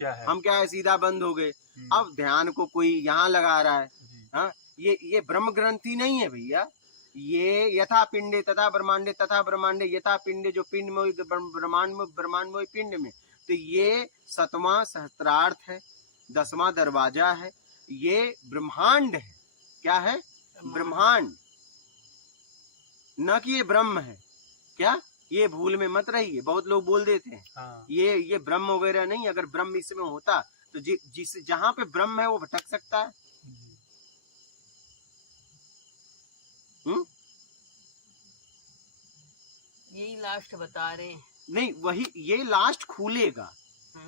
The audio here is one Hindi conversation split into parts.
क्या है, हम क्या है सीधा बंद हो गए। अब ध्यान को कोई यहाँ लगा रहा है, हाँ, ये ब्रह्म ग्रंथि नहीं है भैया। ये यथा पिंडे तथा ब्रह्मांडे तथा ब्रह्मांडे यथा पिंडे, जो पिंड में ब्रह्मांड में, ब्रह्मांड में पिंड में, तो ये 7वां सहस्त्रार्थ है, 10वां दरवाजा है, ये ब्रह्मांड है। क्या है? ब्रह्मांड, न कि ये ब्रह्म है। क्या? ये भूल में मत रहिए, बहुत लोग बोल देते हैं हाँ। ये ब्रह्म वगैरह नहीं। अगर ब्रह्म इसमें होता तो जिस जहां पे ब्रह्म है वो भटक सकता है। यही लास्ट बता रहे हैं। नहीं, वही ये लास्ट खुलेगा।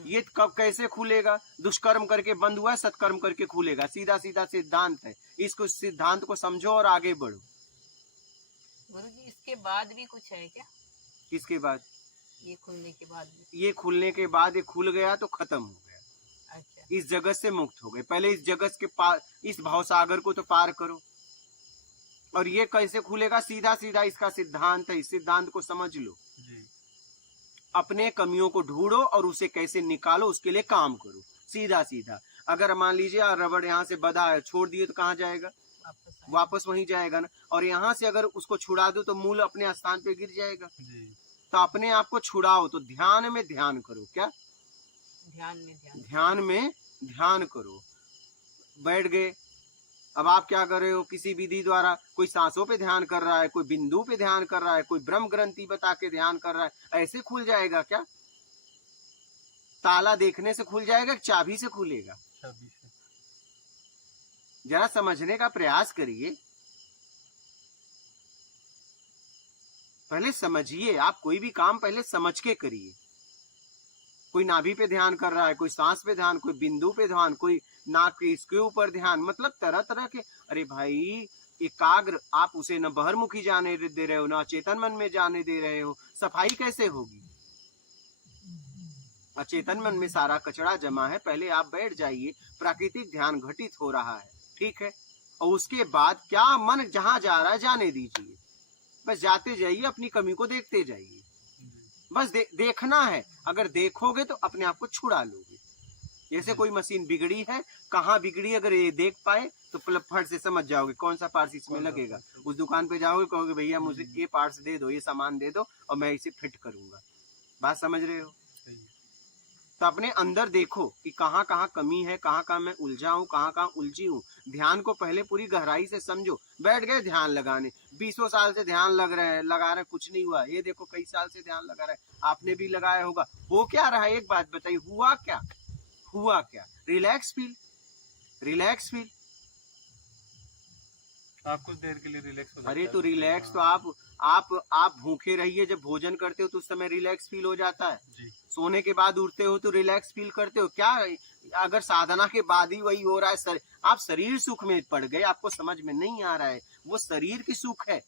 ये कब कैसे खुलेगा? दुष्कर्म करके बंद हुआ है, सत्कर्म करके खुलेगा। सीधा सीधा सिद्धांत है, इसको सिद्धांत को समझो और आगे बढ़ो। गुरुजी इसके बाद भी कुछ है क्या? किसके बाद? ये खुलने के बाद भी? ये खुलने के बाद ये खुल गया तो खत्म हो गया। अच्छा। इस जगत से मुक्त हो गए। पहले इस जगत के पार, इस भवसागर को तो पार करो। और ये कैसे खुलेगा? सीधा सीधा इसका सिद्धांत है, इस सिद्धांत को समझ लो जी। अपने कमियों को ढूंढो और उसे कैसे निकालो, उसके लिए काम करो। सीधा सीधा। अगर मान लीजिए रबड़ यहाँ से बधा है, छोड़ दिए तो कहाँ जाएगा? वापस वहीं जाएगा ना। और यहाँ से अगर उसको छुड़ा दो तो मूल अपने स्थान पे गिर जाएगा जी। तो अपने आप को छुड़ाओ तो ध्यान में ध्यान करो। क्या? ध्यान में ध्यान करो। बैठ गए, अब आप क्या कर रहे हो? किसी विधि द्वारा कोई सांसों पे ध्यान कर रहा है, कोई बिंदु पे ध्यान कर रहा है, कोई ब्रह्म ग्रंथि बता के ध्यान कर रहा है। ऐसे खुल जाएगा क्या? ताला देखने से खुल जाएगा, चाबी से खुलेगा? चाबी से। जरा समझने का प्रयास करिए, पहले समझिए। आप कोई भी काम पहले समझ के करिए। कोई नाभि पे ध्यान कर रहा है, कोई सांस पे ध्यान, कोई बिंदु पे ध्यान, कोई नाक के इसके ऊपर ध्यान, मतलब तरह तरह के। अरे भाई, एकाग्र आप उसे न बहिर्मुखी जाने दे रहे हो, न अचेतन मन में जाने दे रहे हो। सफाई कैसे होगी? अचेतन मन में सारा कचरा जमा है। पहले आप बैठ जाइए, प्राकृतिक ध्यान घटित हो रहा है, ठीक है। और उसके बाद क्या, मन जहां जा रहा है जाने दीजिए। बस जाते जाइए, अपनी कमी को देखते जाइए। बस देखना है। अगर देखोगे तो अपने आप को छुड़ा लोगे। जैसे कोई मशीन बिगड़ी है, कहाँ बिगड़ी, अगर ये देख पाए तो फट से समझ जाओगे कौन सा पार्ट्स इसमें लगेगा। उस दुकान पे जाओगे, कहोगे भैया मुझे ये पार्ट्स दे दो, ये सामान दे दो और मैं इसे फिट करूंगा। बात समझ रहे हो? तो अपने अंदर देखो कि कहाँ कहाँ कमी है, कहाँ कहाँ मैं उलझा हूँ, कहाँ कहाँ उलझी हूँ। ध्यान को पहले पूरी गहराई से समझो। बैठ गए ध्यान लगाने, 20 साल से ध्यान लगा रहे, कुछ नहीं हुआ। ये देखो कई साल से ध्यान लगा रहे, आपने भी लगाया होगा। हो क्या रहा है? एक बात बताइए, हुआ क्या? हुआ क्या? Relax feel, relax feel. आप कुछ देर के लिए रिलैक्स हो जाते हैं। अरे तो रिलैक्स तो आप भूखे रहिए, जब भोजन करते हो तो उस समय रिलैक्स फील हो जाता है जी। सोने के बाद उठते हो तो रिलैक्स फील करते हो। क्या अगर साधना के बाद ही वही हो रहा है? आप शरीर सुख में पड़ गए, आपको समझ में नहीं आ रहा है। वो शरीर की सुख है,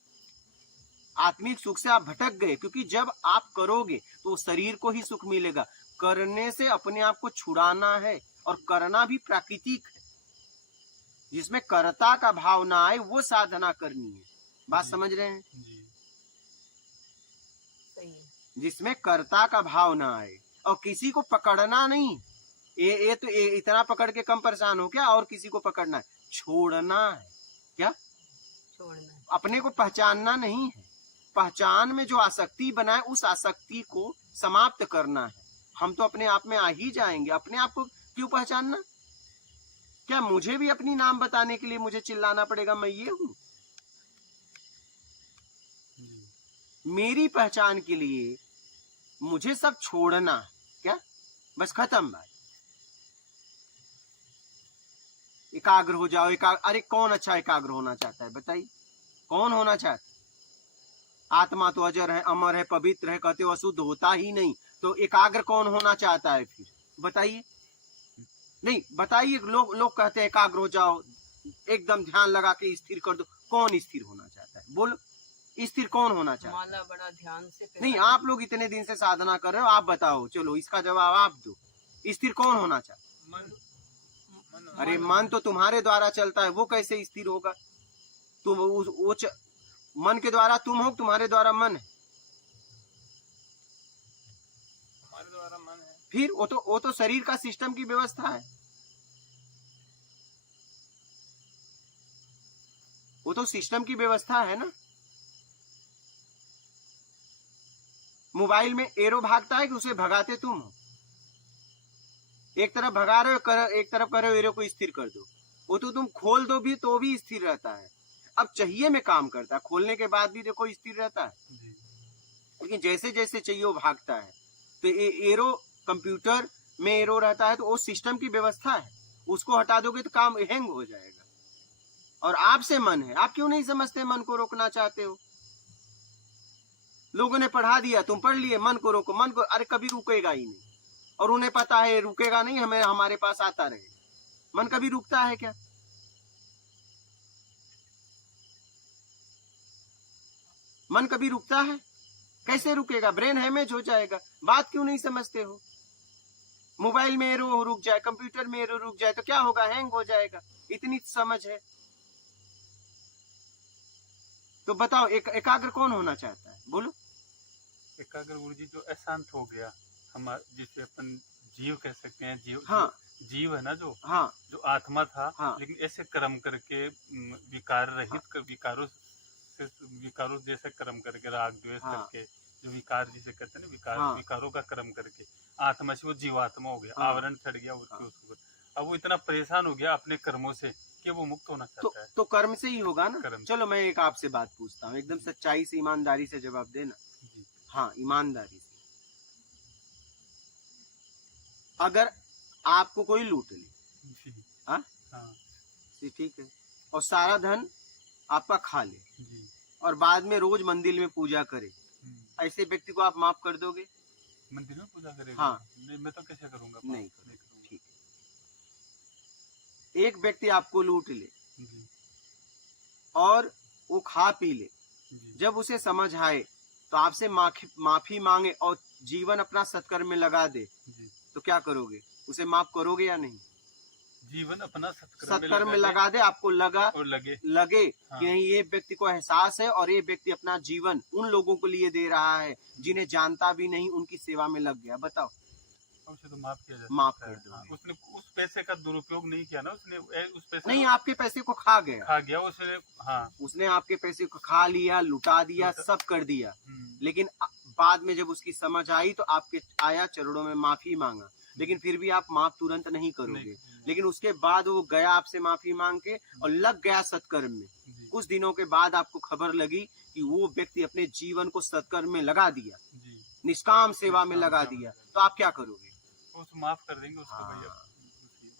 आत्मिक सुख से आप भटक गए। क्योंकि जब आप करोगे तो शरीर को ही सुख मिलेगा। करने से अपने आप को छुड़ाना है, और करना भी प्राकृतिक है। जिसमें कर्ता का भाव ना आए वो साधना करनी है। बात समझ रहे हैं? जिसमें कर्ता का भाव ना आए, और किसी को पकड़ना नहीं। ये तो इतना पकड़ के कम परेशान हो क्या? और किसी को पकड़ना है, छोड़ना है। क्या? छोड़ना है। अपने को पहचानना नहीं है। पहचान में जो आसक्ति बनाए, उस आसक्ति को समाप्त करना है। हम तो अपने आप में आ ही जाएंगे। अपने आप को क्यों पहचानना? क्या मुझे भी अपनी नाम बताने के लिए मुझे चिल्लाना पड़ेगा मैं ये हूं? मेरी पहचान के लिए मुझे सब छोड़ना है। क्या? बस खत्म बात। एकाग्र हो जाओ। अरे कौन अच्छा एकाग्र होना चाहता है? बताइए, कौन होना चाहता? आत्मा तो अजर है, अमर है, पवित्र है, कहते हो अशुद्ध होता ही नहीं। तो एकाग्र कौन होना चाहता है फिर? बताइए। नहीं बताइए। लोग कहते हैं एकाग्र हो जाओ, एकदम ध्यान लगा के स्थिर कर दो। कौन स्थिर होना चाहता है? बोलो, स्थिर कौन होना चाहता है? माला बड़ा ध्यान से नहीं, आप लोग इतने दिन से साधना कर रहे हो, आप बताओ। चलो इसका जवाब आप दो। स्थिर कौन होना चाहता है? मन। अरे मन तो तुम्हारे द्वारा चलता है, वो कैसे स्थिर होगा? तुम मन के द्वारा तुम हो, तुम्हारे द्वारा मन है? हमारे द्वारा मन है। फिर वो तो शरीर का सिस्टम की व्यवस्था है, वो तो सिस्टम की व्यवस्था है ना। मोबाइल में एरो भागता है कि उसे भगाते तुम हो? एक तरफ भगा रहे हो, एक तरफ कर रहे हो एरो को स्थिर कर दो, वो तो तुम खोल दो भी तो भी स्थिर रहता है। अब चाहिए में काम करता है, खोलने के बाद भी देखो स्थिर रहता है, जी। लेकिन जैसे जैसे चाहिए वो भागता है। तो एरो कंप्यूटर में एरो रहता है तो वो सिस्टम की व्यवस्था है, उसको हटा दोगे तो काम हैंग हो जाएगा। और आपसे मन है, आप क्यों नहीं समझते मन को रोकना चाहते हो? लोगों ने पढ़ा दिया, तुम पढ़ लिए मन को रोको, मन को, अरे कभी रुकेगा ही नहीं, और उन्हें पता है रुकेगा नहीं, हमें हमारे पास आता रहेगा। मन कभी रुकता है क्या? मन कभी रुकता है? कैसे रुकेगा? ब्रेन हैमेज हो जाएगा। बात क्यों नहीं समझते हो? मोबाइल में एरो रुक जाए, कंप्यूटर में एरो रुक जाए तो क्या होगा? हैंग हो जाएगा। इतनी समझ है तो बताओ, एकाग्र कौन होना चाहता है? बोलो। एकाग्र गुरु जी जो अशांत हो गया, हम जिसे अपन जीव कह सकते हैं, जीव। हाँ, जीव है ना, जो हाँ, जो आत्मा था, हाँ, लेकिन ऐसे कर्म करके विकार रहित, हाँ, विकारों जैसे कर्म करके, राग द्वेष हाँ, करके, जो विकार जिसे कहते हैं ना, हाँ, विकारों का कर्म करके आत्मा से वो जीवात्मा हो गया, हाँ, आवरण चढ़ गया उसके हाँ। उसके ऊपर। अब वो इतना परेशान हो गया अपने कर्मों से कि वो मुक्त होना चाहता है। तो कर्म से ही होगा ना। कर्म। चलो मैं एक आपसे बात पूछता हूँ, एकदम सच्चाई से ईमानदारी से जवाब देना। जी। हाँ, ईमानदारी से। अगर आपको कोई लूट ले, जी। हाँ, हाँ। ठीक है, और सारा धन आपका खा ले, जी। और बाद में रोज मंदिर में पूजा करे, ऐसे व्यक्ति को आप माफ कर दोगे? मंदिर में पूजा करेगा? हाँ। नहीं, मैं तो कैसे करूंगा? नहीं करूंगा। ठीक है। एक व्यक्ति आपको लूट ले जी। और वो खा पी ले, जी। जब उसे समझ आए तो आपसे माफी मांगे और जीवन अपना सत्कर्म में लगा दे, जी। तो क्या करोगे? उसे माफ करोगे या नहीं? जीवन अपना सत्कर्म में लगा दे, आपको लगे हाँ। कि नहीं, ये व्यक्ति को एहसास है और ये व्यक्ति अपना जीवन उन लोगों के लिए दे रहा है जिन्हें जानता भी नहीं, उनकी सेवा में लग गया, बताओ, उसे तो माफ किया जाता माफ है। कर दोगे? हाँ, उसने उस पैसे का दुरुपयोग नहीं किया ना, उसने उस पैसे नहीं, आपके पैसे को खा गया, खा गया उसने। हाँ। उसने आपके पैसे को खा लिया, लुटा दिया, सब कर दिया, लेकिन बाद में जब उसकी समझ आई तो आपके आया, चरणों में माफी मांगा, लेकिन फिर भी आप माफ तुरंत नहीं करोगे। लेकिन उसके बाद वो गया आपसे माफी मांग के और लग गया सत्कर्म में। कुछ दिनों के बाद आपको खबर लगी कि वो व्यक्ति अपने जीवन को सत्कर्म में लगा दिया, निष्काम सेवा में लगा दिया, तो आप क्या करोगे? उसको माफ कर देंगे उसको। हाँ, भैया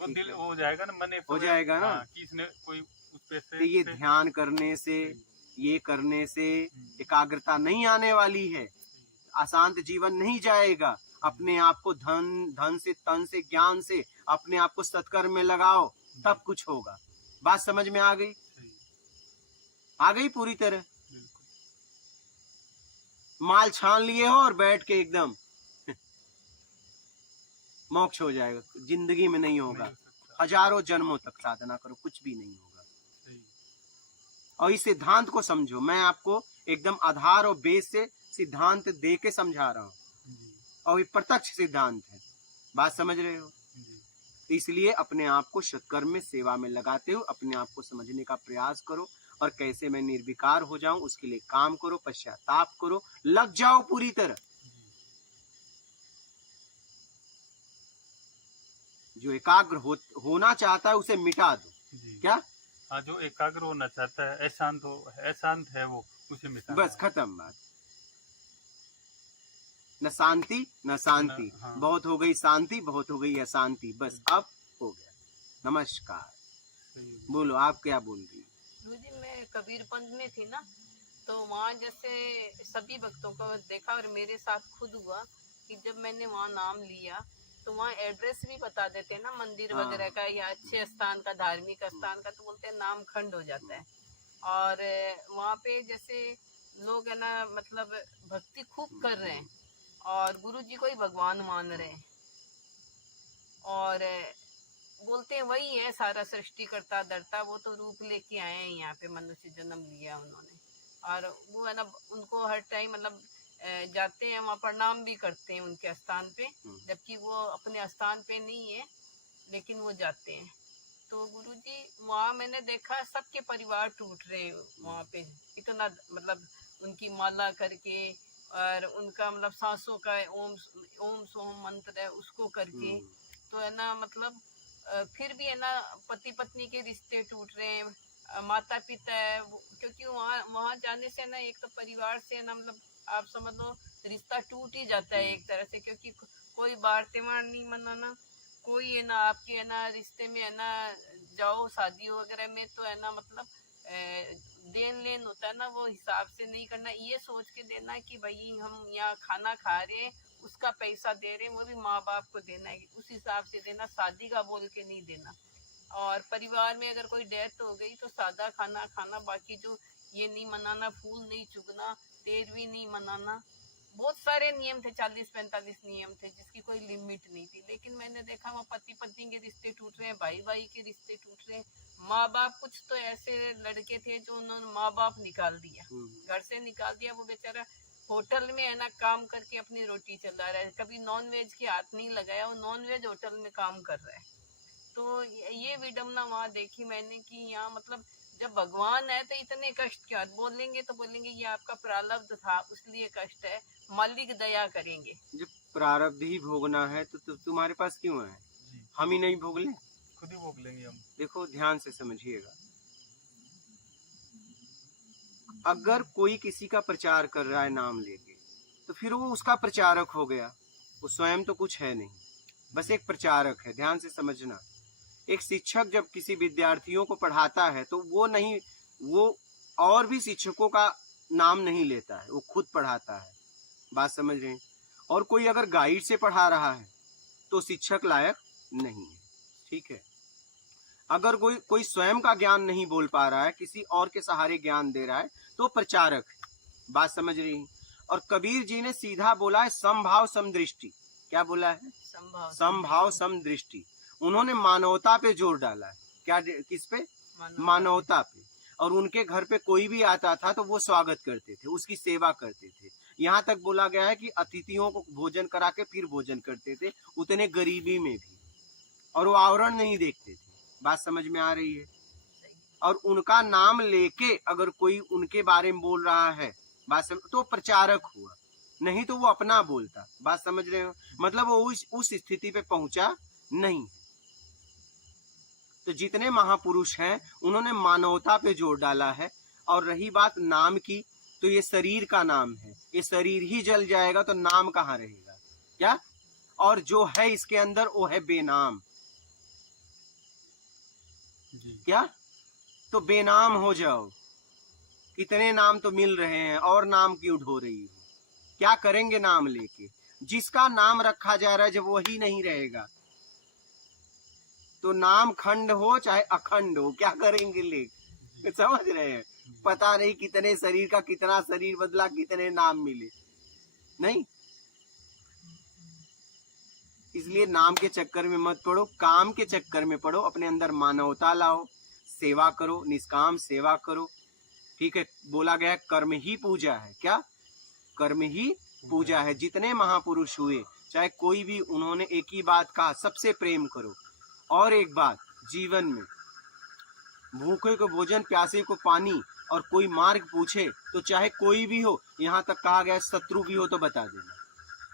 वो दिल हो जाएगा ना, मन हो जाएगा ना। हाँ, कि इसने कोई उस पैसे तो ये ध्यान करने से, ये करने से एकाग्रता नहीं आने वाली है, अशांत जीवन नहीं जाएगा। अपने आप को धन से, तन से, ज्ञान से अपने आप को सत्कर्म में लगाओ, तब कुछ होगा। बात समझ में आ गई? आ गई पूरी तरह? माल छान लिए हो और बैठ के एकदम मोक्ष हो जाएगा, जिंदगी में नहीं होगा। हजारों जन्मों तक साधना करो, कुछ भी नहीं होगा। और इस सिद्धांत को समझो, मैं आपको एकदम आधार और बेस से सिद्धांत दे के समझा रहा हूँ, और ये प्रत्यक्ष सिद्धांत है। बात समझ रहे हो? इसलिए अपने आप को सत्कर्म में, सेवा में लगाते हो, अपने आप को समझने का प्रयास करो, और कैसे मैं निर्विकार हो जाऊं उसके लिए काम करो, पश्चाताप करो, लग जाओ पूरी तरह। जो एकाग्र होना चाहता है उसे मिटा दो। क्या? हाँ, जो एकाग्र होना चाहता है, अशांत है वो, उसे मिटा। बस खत्म बात। न शांति न शांति, हाँ। बहुत हो गई शांति, बहुत हो गई अशांति, बस अब हो गया। नमस्कार। बोलो, आप क्या बोल रही? गुरुजी, मैं कबीर पंथ में थी ना, तो वहाँ जैसे सभी भक्तों को देखा, और मेरे साथ खुद हुआ कि जब मैंने वहाँ नाम लिया तो वहाँ एड्रेस भी बता देते हैं ना, मंदिर हाँ। वगैरह का या अच्छे स्थान का, धार्मिक स्थान का, तो बोलते हैं नाम खंड हो जाता है। और वहाँ पे जैसे लोग है ना, मतलब भक्ति खूब कर रहे हैं और गुरु जी को ही भगवान मान रहे हैं, और बोलते हैं वही है सारा सृष्टि करता धरता, वो तो रूप लेके आए हैं यहाँ पे, मनुष्य जन्म लिया उन्होंने। और वो है ना, उनको हर टाइम मतलब जाते हैं वहाँ प्रणाम भी करते हैं उनके स्थान पे, जबकि वो अपने स्थान पे नहीं है, लेकिन वो जाते हैं। तो गुरुजी वहाँ मैंने देखा सबके परिवार टूट रहे वहाँ पे, इतना मतलब उनकी माला करके और उनका मतलब सांसों का ओम ओम सोम मंत्र है उसको करके, तो है ना मतलब फिर भी है ना पति पत्नी के रिश्ते टूट रहे हैं, माता पिता है क्योंकि वहाँ वहाँ जाने से ना एक तो परिवार से ना मतलब आप समझ लो रिश्ता टूट ही जाता है एक तरह से, क्योंकि कोई बार त्योहार नहीं मनाना, कोई है ना आपके है ना रिश्ते में है ना जाओ शादी वगैरह में तो है ना मतलब देन लेन होता है ना, वो हिसाब से नहीं करना, ये सोच के देना कि भाई हम यहाँ खाना खा रहे हैं उसका पैसा दे रहे हैं वो भी माँ बाप को देना है, उस हिसाब से देना, शादी का बोल के नहीं देना। और परिवार में अगर कोई डेथ हो गई तो सादा खाना खाना, बाकी जो ये नहीं मनाना, फूल नहीं चुगना, तेरहवीं नहीं मनाना, बहुत सारे नियम थे, 40-45 नियम थे जिसकी कोई लिमिट नहीं थी। लेकिन मैंने देखा वहाँ पति पत्नी के रिश्ते टूट रहे हैं, भाई भाई के रिश्ते टूट रहे हैं, माँ बाप, कुछ तो ऐसे लड़के थे जो उन्होंने माँ बाप निकाल दिया, घर से निकाल दिया, वो बेचारा होटल में है ना काम करके अपनी रोटी चला रहा है, कभी नॉन वेज के हाथ नहीं लगाया, वो नॉन वेज होटल में काम कर रहा है। तो ये विडम्बना वहाँ देखी मैंने कि यहाँ मतलब जब भगवान है तो इतने कष्ट क्यों, बोलेंगे तो बोलेंगे ये आपका प्रारब्ध था इसलिए कष्ट है, मालिक दया करेंगे। जब प्रारब्ध ही भोगना है तो तुम्हारे पास क्यों है, हम ही नहीं भोग लें, खुद ही भोग लेंगे हम। देखो ध्यान से समझिएगा, अगर कोई किसी का प्रचार कर रहा है नाम लेके तो फिर वो उसका प्रचारक हो गया, वो स्वयं तो कुछ है नहीं, बस एक प्रचारक है। ध्यान से समझना, एक शिक्षक जब किसी विद्यार्थियों को पढ़ाता है तो वो और भी शिक्षकों का नाम नहीं लेता है, वो खुद पढ़ाता है, बात समझ रहे हैं। और कोई अगर गाइड से पढ़ा रहा है तो शिक्षक लायक नहीं है, ठीक है। अगर कोई स्वयं का ज्ञान नहीं बोल पा रहा है, किसी और के सहारे ज्ञान दे रहा है तो प्रचारक है, बात समझ रही है। और कबीर जी ने सीधा बोला है समभाव समदृष्टि, क्या बोला है, समभाव समदृष्टि। उन्होंने मानवता पे जोर डाला है, क्या, किस पे, मानवता पे। और उनके घर पे कोई भी आता था तो वो स्वागत करते थे, उसकी सेवा करते थे। यहाँ तक बोला गया है कि अतिथियों को भोजन करा के फिर भोजन करते थे, उतने गरीबी में भी, और वो आवरण नहीं देखते थे, बात समझ में आ रही है। और उनका नाम लेके अगर कोई उनके बारे में बोल रहा है, बात समझ, तो प्रचारक हुआ, नहीं तो वो अपना बोलता, बात समझ रहे हो, मतलब वो उस स्थिति पे पहुंचा नहीं। तो जितने महापुरुष हैं उन्होंने मानवता पे जोर डाला है। और रही बात नाम की, तो ये शरीर का नाम है, ये शरीर ही जल जाएगा तो नाम कहाँ रहेगा, क्या, और जो है इसके अंदर वो है बेनाम जी। क्या, तो बेनाम हो जाओ, कितने नाम तो मिल रहे हैं और नाम क्यों ढो रही हो, क्या करेंगे नाम लेके, जिसका नाम रखा जा रहा है जब वही नहीं रहेगा तो नाम खंड हो चाहे अखंड हो, क्या करेंगे लेके, समझ रहे हैं। पता नहीं कितने शरीर का कितना शरीर बदला, कितने नाम मिले, नहीं। इसलिए नाम के चक्कर में मत पड़ो, काम के चक्कर में पड़ो, अपने अंदर मानवता लाओ, सेवा करो, निष्काम सेवा करो, ठीक है। बोला गया कर्म ही पूजा है, क्या, कर्म ही पूजा है। जितने महापुरुष हुए चाहे कोई भी, उन्होंने एक ही बात कहा, सबसे प्रेम करो। और एक बात, जीवन में भूखे को भोजन, प्यासे को पानी, और कोई मार्ग पूछे तो चाहे कोई भी हो, यहाँ तक कहा गया शत्रु भी हो तो बता देना,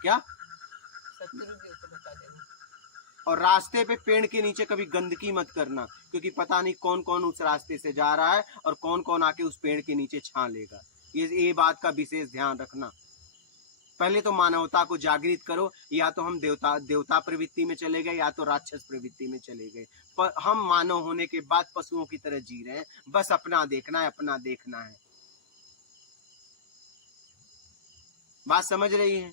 क्या, शत्रु भी हो तो बता देना। और रास्ते पे पेड़ के नीचे कभी गंदगी मत करना, क्योंकि पता नहीं कौन कौन उस रास्ते से जा रहा है और कौन कौन आके उस पेड़ के नीचे छा लेगा, ये बात का विशेष ध्यान रखना। पहले तो मानवता को जागृत करो, या तो हम देवता प्रवृत्ति में चले गए या तो राक्षस प्रवृत्ति में चले गए, पर हम मानव होने के बाद पशुओं की तरह जी रहे हैं, बस अपना देखना है, अपना देखना है, बात समझ रही है।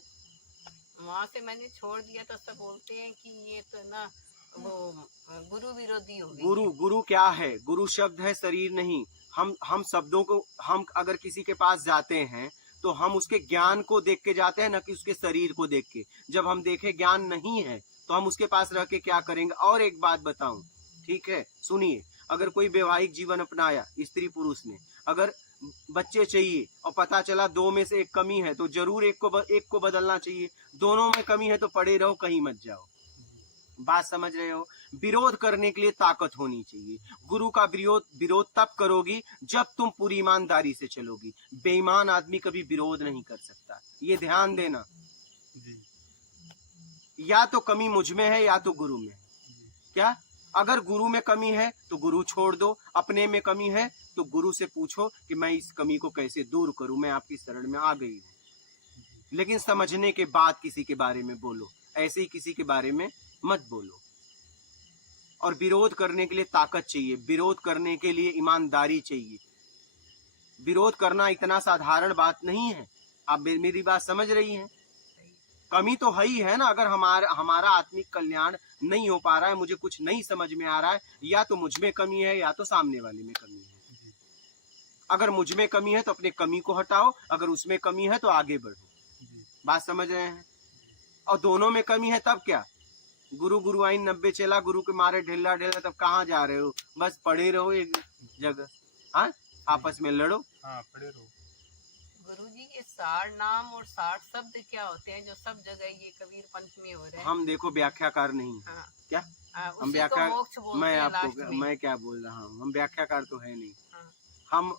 वहाँ से मैंने छोड़ दिया तो सब बोलते हैं कि ये तो ना वो गुरु विरोधी हो गई। गुरु क्या है, गुरु शब्द है, शरीर नहीं। हम शब्दों को, हम अगर किसी के पास जाते हैं तो हम उसके ज्ञान को देख के जाते हैं, न कि उसके शरीर को देख के। जब हम देखे ज्ञान नहीं है तो हम उसके पास रह के क्या करेंगे। और एक बात बताऊं, ठीक है, सुनिए, अगर कोई वैवाहिक जीवन अपनाया स्त्री पुरुष ने, अगर बच्चे चाहिए और पता चला 2 में से 1 कमी है तो जरूर एक को बदलना चाहिए। दोनों में कमी है तो पड़े रहो, कहीं मत जाओ। बात समझ रहे हो? विरोध करने के लिए ताकत होनी चाहिए। गुरु का विरोध तब करोगी जब तुम पूरी ईमानदारी से चलोगी। बेईमान आदमी कभी विरोध नहीं कर सकता, ये ध्यान देना। या तो कमी मुझ में है या तो गुरु में है। क्या? अगर गुरु में कमी है तो गुरु छोड़ दो, अपने में कमी है तो गुरु से पूछो कि मैं इस कमी को कैसे दूर करूं, मैं आपकी शरण में आ गई हूं। लेकिन समझने के बाद किसी के बारे में बोलो, ऐसे ही किसी के बारे में मत बोलो। और विरोध करने के लिए ताकत चाहिए, विरोध करने के लिए ईमानदारी चाहिए। विरोध करना इतना साधारण बात नहीं है। आप मेरी बात समझ रही हैं? कमी तो है ही है ना। अगर हमारा आत्मिक कल्याण नहीं हो पा रहा है, मुझे कुछ नहीं समझ में आ रहा है, या तो मुझ में कमी है या तो सामने वाले में कमी है। अगर मुझ में कमी है तो अपने कमी को हटाओ, अगर उसमें कमी है तो आगे बढ़ो। बात समझ रहे हैं? और दोनों में कमी है तब क्या? गुरु आइन 90 चला, गुरु के मारे ढेला ढेला, तब कहाँ जा रहे हो? बस पड़े रहो एक जगह, हाँ, आपस में लड़ो। हाँ, पड़े रहो। गुरुजी ये 60 नाम और 60 शब्द क्या होते हैं जो सब जगह ये कबीर पंथ में हो रहे हैं? हम देखो व्याख्याकार नहीं। हाँ। क्या? हम व्याख्या मैं आपको मैं क्या बोल रहा हूँ, हम व्याख्याकार तो है नहीं। हाँ। हम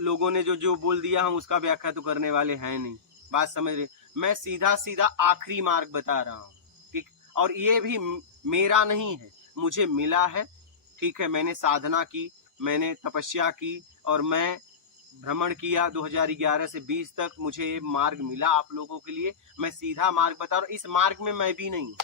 लोगों ने जो बोल दिया हम उसका व्याख्या तो करने वाले हैं नहीं। बात समझ रहे? मैं सीधा सीधा आखिरी मार्ग बता रहा हूँ, ठीक? और ये भी मेरा नहीं है, मुझे मिला है, ठीक है। मैंने साधना की, मैंने तपस्या की और मैं भ्रमण किया 2011 से 20 तक, मुझे ये मार्ग मिला आप लोगों के लिए। मैं सीधा मार्ग बता रहा हूँ, इस मार्ग में मैं भी नहीं हूँ।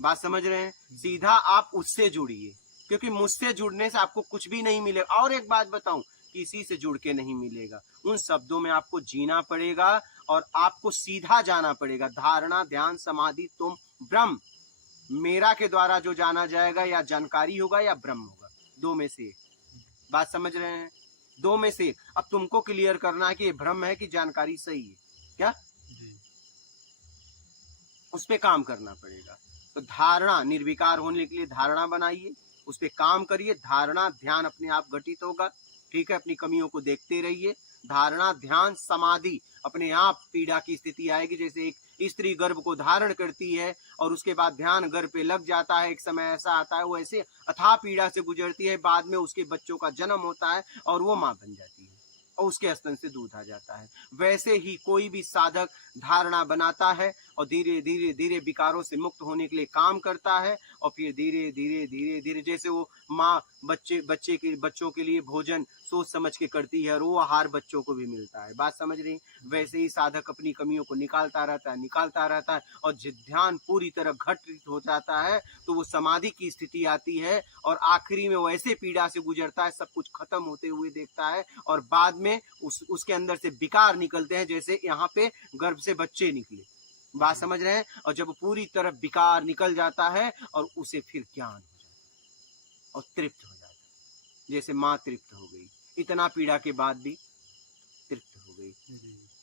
बात समझ रहे हैं? सीधा आप उससे जुड़िए, क्योंकि मुझसे जुड़ने से आपको कुछ भी नहीं मिलेगा। और एक बात बताऊं, किसी से जुड़ के नहीं मिलेगा। उन शब्दों में आपको जीना पड़ेगा और आपको सीधा जाना पड़ेगा। धारणा, ध्यान, समाधि, तुम, ब्रह्म। मेरा के द्वारा जो जाना जाएगा या जानकारी होगा या ब्रह्म होगा, 2 में से एक। बात समझ रहे हैं? 2 में से एक। अब तुमको क्लियर करना है कि ये ब्रह्म है कि जानकारी सही है, क्या? उस पे काम करना पड़ेगा। तो धारणा, निर्विकार होने के लिए धारणा बनाइए, उस पे काम करिए। धारणा, ध्यान अपने आप घटित होगा, ठीक है। अपनी कमियों को देखते रहिए। धारणा, ध्यान, समाधि, अपने आप पीड़ा की स्थिति आएगी। जैसे एक स्त्री गर्भ को धारण करती है और उसके बाद ध्यान गर्भ पे लग जाता है, एक समय ऐसा आता है वो ऐसे अथाह पीड़ा से गुजरती है, बाद में उसके बच्चों का जन्म होता है और वो माँ बन जाती है और उसके स्तन से दूध आ जाता है। वैसे ही कोई भी साधक धारणा बनाता है और धीरे धीरे धीरे विकारों से मुक्त होने के लिए काम करता है और फिर धीरे धीरे धीरे धीरे जैसे वो माँ बच्चों के लिए भोजन सोच समझ के करती है और वो आहार बच्चों को भी मिलता है। बात समझ रही? वैसे ही साधक अपनी कमियों को निकालता रहता है और ध्यान पूरी तरह घटित हो जाता है तो वो समाधि की स्थिति आती है और आखिरी में वो ऐसे पीड़ा से गुजरता है, सब कुछ खत्म होते हुए देखता है और बाद में उसके अंदर से विकार निकलते हैं, जैसे यहाँ पे गर्भ से बच्चे निकले। बात समझ रहे हैं? और जब पूरी तरह विकार निकल जाता है और उसे फिर ज्ञान हो जाता है और तृप्त हो जाता है, जैसे माँ तृप्त हो गई, इतना पीड़ा के बाद भी तृप्त हो गई।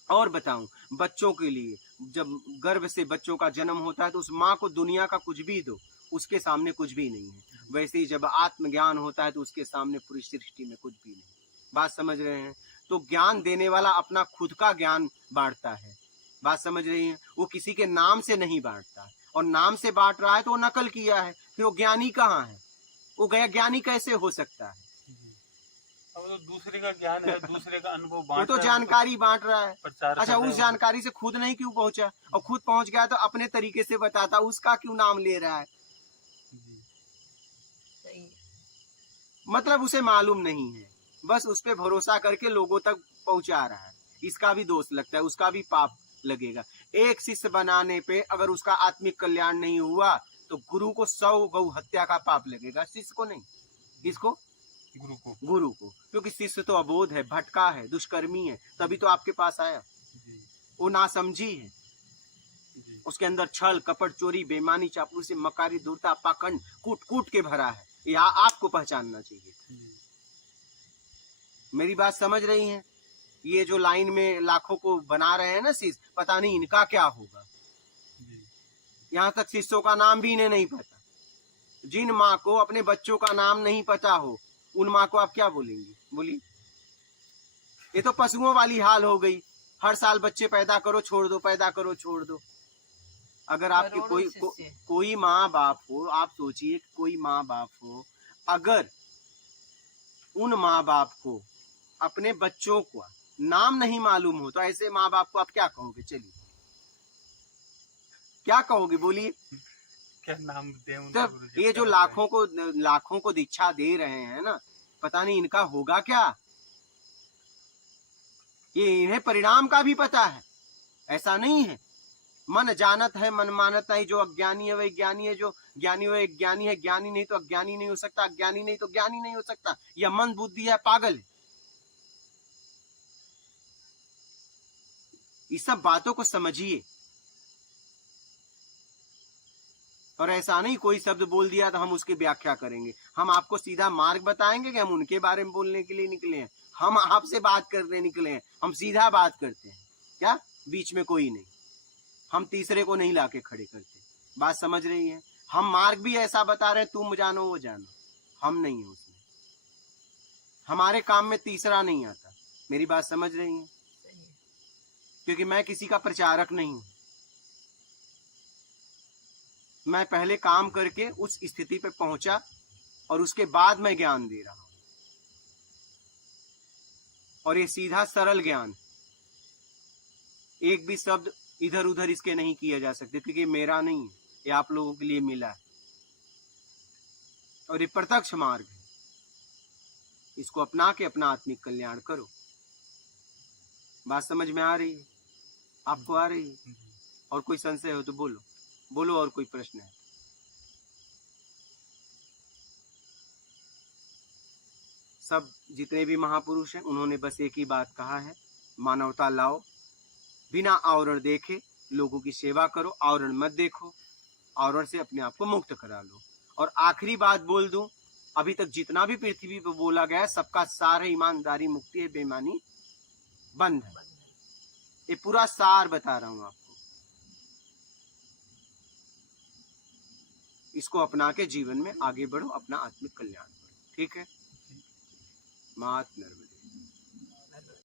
और बताऊं, बच्चों के लिए जब गर्भ से बच्चों का जन्म होता है तो उस माँ को दुनिया का कुछ भी दो, उसके सामने कुछ भी नहीं है। वैसे ही जब आत्मज्ञान होता है तो उसके सामने पूरी सृष्टि में कुछ भी नहीं। बात समझ रहे हैं? तो ज्ञान देने वाला अपना खुद का ज्ञान बांटता है। बात समझ रही हैं? वो किसी के नाम से नहीं बांटता, और नाम से बांट रहा है तो वो नकल किया है। फिर वो ज्ञानी कहाँ है? वो गया ज्ञानी कैसे हो सकता है? अब तो दूसरे का ज्ञान है, दूसरे का अनुभव बांट वो तो जानकारी बांट रहा है। अच्छा, उस है। जानकारी से खुद नहीं क्यों पहुंचा? और खुद पहुंच गया तो अपने तरीके से बताता, उसका क्यों नाम ले रहा है? सही। मतलब उसे मालूम नहीं है, बस उस पे भरोसा करके लोगों तक पहुंचा रहा है। इसका भी दोष लगता है, उसका भी पाप लगेगा। एक शिष्य बनाने पे अगर उसका आत्मिक कल्याण नहीं हुआ तो गुरु को 100 गौ हत्या का पाप लगेगा, शिष्य को नहीं। किसको? गुरु को। क्योंकि शिष्य तो अबोध है, भटका है, दुष्कर्मी है, तभी तो आपके पास आया। वो नासमझी है, उसके अंदर छल, कपट, चोरी, बेईमानी, चापलूसी, मकारी, दूरता, पाखंड कूट कूट के भरा है। यह आपको पहचानना चाहिए। मेरी बात समझ रही हैं? ये जो लाइन में लाखों को बना रहे हैं ना शिष्य, पता नहीं इनका क्या होगा। यहाँ तक शिष्यों का नाम भी इन्हें नहीं पता। जिन माँ को अपने बच्चों का नाम नहीं पता हो, उन माँ को आप क्या बोलेंगे? बोलिए। ये तो पशुओं वाली हाल हो गई, हर साल बच्चे पैदा करो छोड़ दो, पैदा करो छोड़ दो। अगर आपके करोड़ों कोई माँ बाप हो, आप सोचिए कोई माँ बाप हो, अगर उन माँ बाप को अपने बच्चों को नाम नहीं मालूम हो, तो ऐसे माँ बाप को आप क्या कहोगे? चलिए क्या कहोगे, बोलिए। क्या नाम दें उनका तब गुरुजी, ये क्या जो बताएं? लाखों को दीक्षा दे रहे हैं ना, पता नहीं इनका होगा क्या। ये इन्हें परिणाम का भी पता है, ऐसा नहीं है। मन जानत है मन मानत नहीं, जो अज्ञानी है वह ज्ञानी है, जो ज्ञानी वह ज्ञानी है, ज्ञानी नहीं तो अज्ञानी नहीं हो सकता, अज्ञानी नहीं तो ज्ञानी नहीं हो सकता। यह मन बुद्धि है, पागल है। इस सब बातों को समझिए। और ऐसा नहीं कोई शब्द बोल दिया तो हम उसकी व्याख्या करेंगे। हम आपको सीधा मार्ग बताएंगे कि हम उनके बारे में बोलने के लिए निकले हैं, हम आपसे बात करने निकले हैं। हम सीधा बात करते हैं, क्या बीच में कोई नहीं, हम तीसरे को नहीं लाके खड़े करते। बात समझ रही है? हम मार्ग भी ऐसा बता रहे हैं, तुम जानो वो जानो, हम नहीं है उसमें। हमारे काम में तीसरा नहीं आता। मेरी बात समझ रही है? क्योंकि मैं किसी का प्रचारक नहीं हूं। मैं पहले काम करके उस स्थिति पे पहुंचा और उसके बाद मैं ज्ञान दे रहा हूं। और ये सीधा सरल ज्ञान, एक भी शब्द इधर उधर इसके नहीं किया जा सकते, क्योंकि मेरा नहीं है, ये आप लोगों के लिए मिला है। और ये प्रत्यक्ष मार्ग है, इसको अपना के अपना आत्मिक कल्याण करो। बात समझ में आ रही है? आपको आ रही है? और कोई संशय हो तो बोलो, बोलो। और कोई प्रश्न है? सब जितने भी महापुरुष हैं उन्होंने बस एक ही बात कहा है, मानवता लाओ, बिना आवरण देखे लोगों की सेवा करो, आवरण मत देखो, आवरण से अपने आप को मुक्त करा लो। और आखिरी बात बोल दूं, अभी तक जितना भी पृथ्वी पर बोला गया है सबका सार है ईमानदारी, मुक्ति है, बेईमानी बंद है। ये पूरा सार बता रहा हूं आपको। इसको अपना के जीवन में आगे बढ़ो, अपना आत्मिक कल्याण करो। ठीक है? मात नर्मदे।